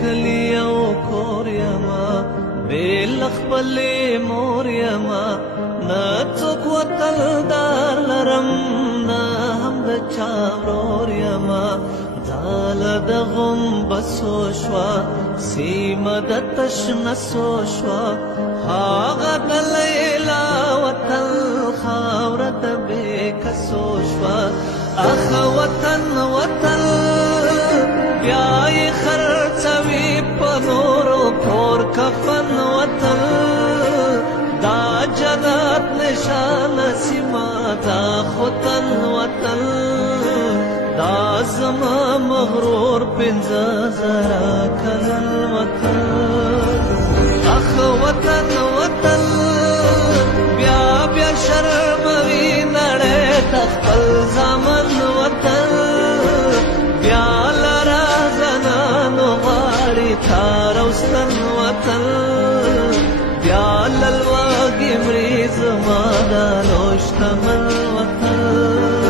کلی او کور یما بیل خپل مور یما نه څوک وطن دار لرم نه هم د چا ورور یما ځاله د غومبسو شوه سیمه د تشنسو شوه هغه د لیلا وطن خاوره د بېکسو شوه اخ وطن وطن بیا یې خرڅوي په نورو کور کفن وطن دا جنت نشانه سیمه دا خوتن وطن دا زما مغرور پنځه زره کلن وطن اخ وطن وطن بیا بیا شرموي نړۍ ته خپل زامن وطن بیا لرا زنانو غاړې تار او ستن وطن بیا للواږي مري زما دا لوی شتمن وطن